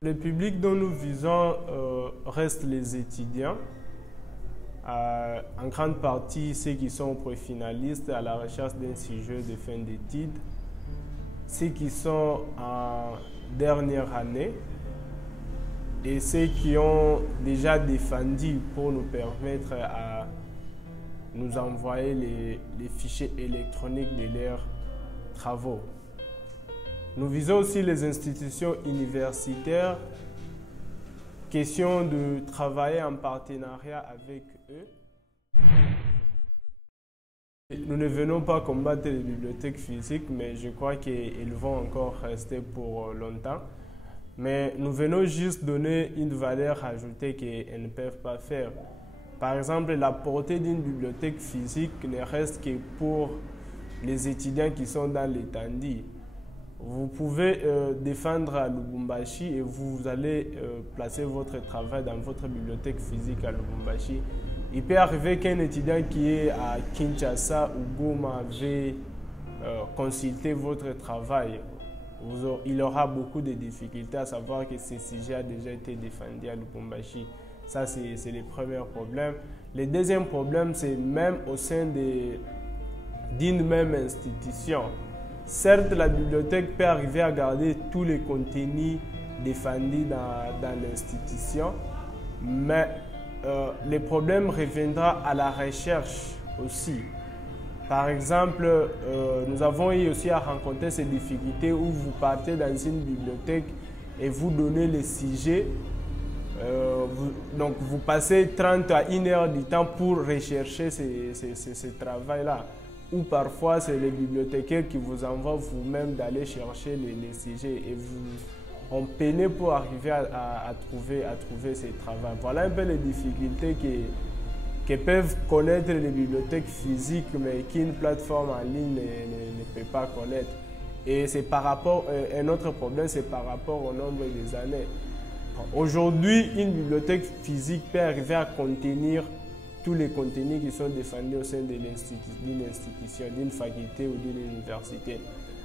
Le public dont nous visons reste les étudiants. En grande partie, ceux qui sont préfinalistes à la recherche d'un sujet de fin d'études, ceux qui sont en dernière année et ceux qui ont déjà défendu pour nous permettre à nous envoyer les fichiers électroniques de leurs travaux. Nous visons aussi les institutions universitaires, question de travailler en partenariat avec eux. Nous ne venons pas combattre les bibliothèques physiques, mais je crois qu'elles vont encore rester pour longtemps. Mais nous venons juste donner une valeur ajoutée qu'elles ne peuvent pas faire. Par exemple, la portée d'une bibliothèque physique ne reste que pour les étudiants qui sont dans l'étendue. Vous pouvez défendre à Lubumbashi et vous allez placer votre travail dans votre bibliothèque physique à Lubumbashi. Il peut arriver qu'un étudiant qui est à Kinshasa ou Goma veut consulter votre travail. Il aura beaucoup de difficultés à savoir que ce sujet a déjà été défendu à Lubumbashi. Ça, c'est le premier problème. Le deuxième problème, c'est même au sein d'une même institution. Certes, la bibliothèque peut arriver à garder tous les contenus défendus dans l'institution, mais le problème reviendra à la recherche aussi. Par exemple, nous avons eu aussi à rencontrer ces difficultés où vous partez dans une bibliothèque et vous donnez les sujets. Donc, vous passez 30 à 1 heure du temps pour rechercher ce travail-là. Ou parfois, c'est les bibliothécaires qui vous envoient vous-même d'aller chercher les sujets et on peine pour arriver à trouver ces travaux. Voilà un peu les difficultés que peuvent connaître les bibliothèques physiques, mais qu'une plateforme en ligne ne peut pas connaître. Et c'est par rapport, un autre problème, c'est par rapport au nombre des années. Aujourd'hui, une bibliothèque physique peut arriver à contenir tous les contenus qui sont défendus au sein d'une institution, d'une faculté ou d'une université.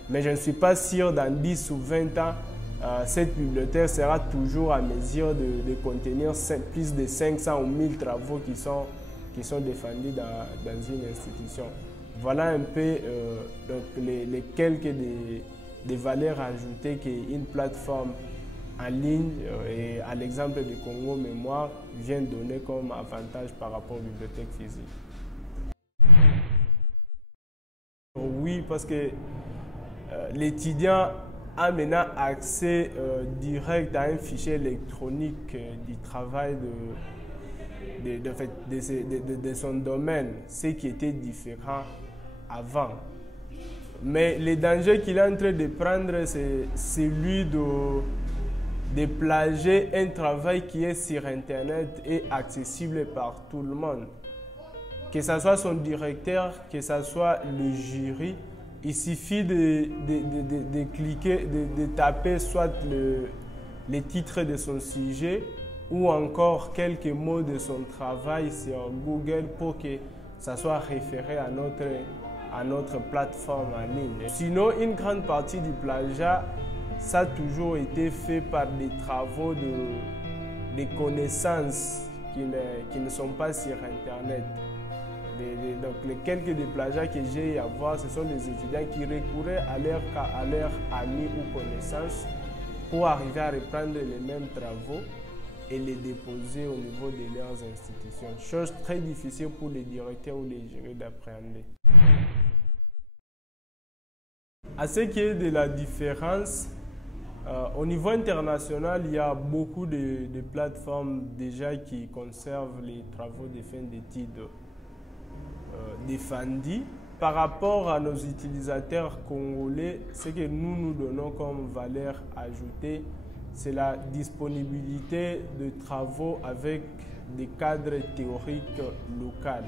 Mais je ne suis pas sûr dans 10 ou 20 ans, cette bibliothèque sera toujours à mesure de contenir plus de 500 ou 1000 travaux qui sont défendus dans une institution. Voilà un peu les quelques des valeurs ajoutées qu'une plateforme en ligne et à l'exemple du Congo Mémoire vient donner comme avantage par rapport aux bibliothèques physiques. Oui, parce que l'étudiant a maintenant accès direct à un fichier électronique du travail de son domaine, ce qui était différent avant. Mais le danger qu'il est en train de prendre, c'est celui de plager un travail qui est sur Internet et accessible par tout le monde. Que ce soit son directeur, que ce soit le jury, il suffit de cliquer, de taper soit le titre de son sujet ou encore quelques mots de son travail sur Google pour que ça soit référé à notre plateforme en ligne. Sinon, une grande partie du plagiat, ça a toujours été fait par des travaux de connaissances qui ne sont pas sur Internet. Donc, les quelques des plagiats que j'ai eu à voir, ce sont des étudiants qui recouraient à leurs amis ou connaissances pour arriver à reprendre les mêmes travaux et les déposer au niveau de leurs institutions. Chose très difficile pour les directeurs ou les jurys d'appréhender. À ce qui est de la différence, au niveau international, il y a beaucoup de plateformes déjà qui conservent les travaux de fin d'études défendus. Par rapport à nos utilisateurs congolais, ce que nous donnons comme valeur ajoutée, c'est la disponibilité de travaux avec des cadres théoriques locaux.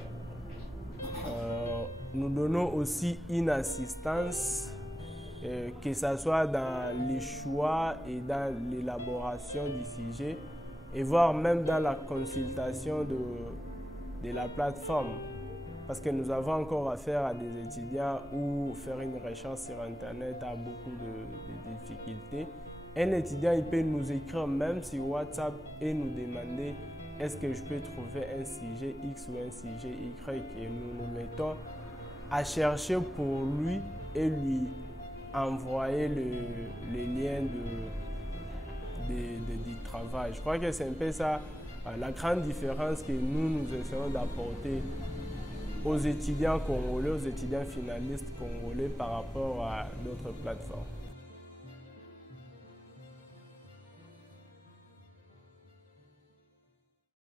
Nous donnons aussi une assistance que ce soit dans les choix et dans l'élaboration du sujet, et voire même dans la consultation de la plateforme. Parce que nous avons encore affaire à des étudiants où faire une recherche sur Internet a beaucoup de difficultés. un étudiant il peut nous écrire même sur WhatsApp et nous demander est-ce que je peux trouver un sujet X ou un sujet Y, et nous nous mettons à chercher pour lui et lui envoyer les liens du travail. Je crois que c'est un peu ça la grande différence que nous essayons d'apporter aux étudiants congolais, aux étudiants finalistes congolais par rapport à d'autres plateformes.